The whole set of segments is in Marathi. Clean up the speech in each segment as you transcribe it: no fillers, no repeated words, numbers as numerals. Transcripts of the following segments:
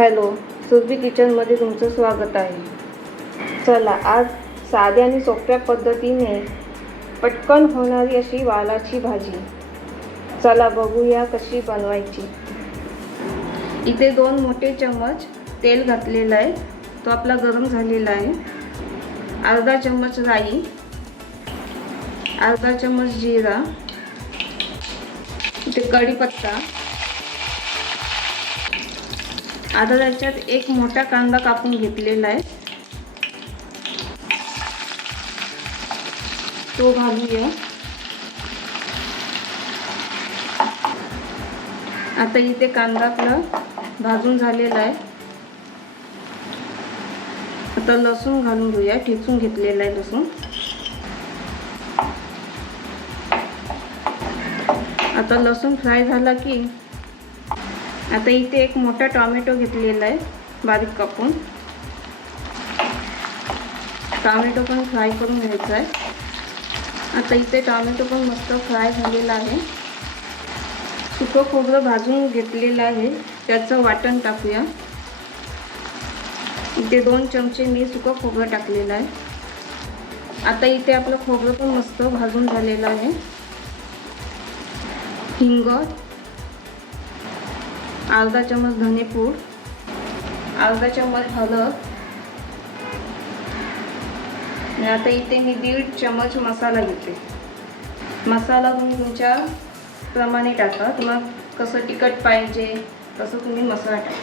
हॅलो, सुरभी किचनमध्ये तुमचं स्वागत आहे। चला, आज साध्या आणि सोप्या पद्धतीने पटकन होणारी अशी वालाची भाजी चला बघूया कशी बनवायची। इथे 2 मोठे चम्मच तेल घातलेलं आहे, तो आपला गरम झालेला आहे। अर्धा चम्मच राई, अर्धा चम्मच जिरा, इथे कढीपत्ता, आता त्याच्यात एक मोठा कांदा कापून घेतलेला आहे, तो घालूया। आता इथे कांदा आपला भाजून झालेला आहे। आता लसूण घालून घेऊया, ठेचून घेतलेला आहे लसूण। आता लसूण फ्राय झाला की आता इथे एक मोठा टोमॅटो घेतलेला आहे बारीक कापून, टोमॅटो पण फ्राय करून घ्यायचा आहे। आता इथे टोमॅटो पण मस्त फ्राय झालेला आहे। सुकं खोबरं भाजून घेतलेलं आहे, त्याचं वाटण टाकूया। इथे 2 चमचे मी सुकं खोबरं टाकलेलं आहे। आता इथे आपलं खोबरं पण मस्त भाजून झालेलं आहे। हिंग, अर्धा चम्मच धनेपूड, अर्धा चम्मच हळद, आणि आता इथे मी 1.5 चम्मच मसाला घेते। मसाला तुम्ही तुमच्या प्रमाणे टाका, तुम्हाला कसं तिखट पाहिजे तसं तुम्ही मसाला टाका।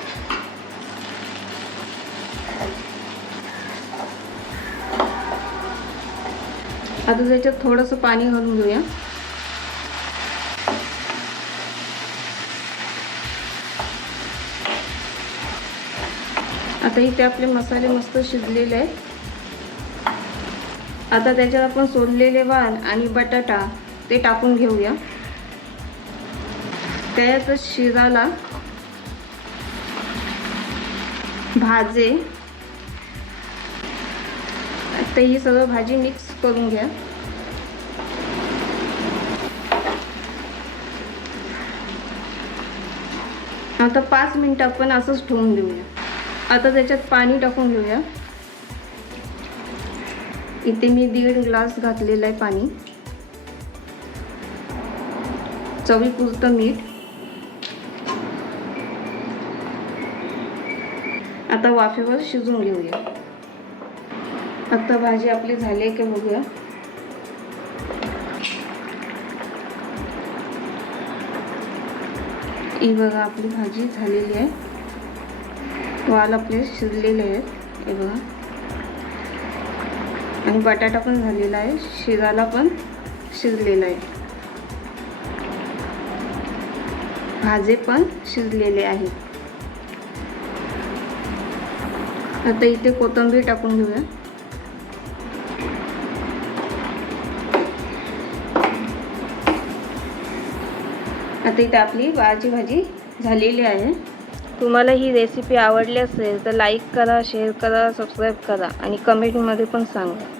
आता त्याच्यात थोडंसं पाणी घालून घेऊया। आता इथे आपले मसाले मस्त शिजलेले आहेत। आता त्याच्यात आपण सोललेले वाल आणि बटाटा ते टाकून घेऊया। त्याच्यात शिजाला भाजे, आता ही सगळं भाजी मिक्स करून घ्या। आता 5 मिनिटं आपण असंच ठेवून देऊया। आता त्याच्यात पाणी टाकून घेऊया। इथे मी 1.5 ग्लास घातलेलं आहे पाणी, चवीपुरतं मीठ। आता वाफेवर शिजून घेऊया। आता भाजी आपली झाली आहे की बघूया। ही बघा आपली भाजी झालेली आहे, वाल आपले शिजलेले आहेत हे बघा, आणि बटाटा पण झालेला आहे, शिजायला पण शिजलेला आहे, भाजे पण शिजलेले आहेत। आता इथे कोथिंबीर टाकून घेऊया। आता इथे आपली वालाची भाजी झालेली आहे। तुम्हाला ही रेसिपी आवडली असेल तर लाईक करा, शेअर करा, सबस्क्राईब करा आणि कमेंटमध्ये पण सांगा।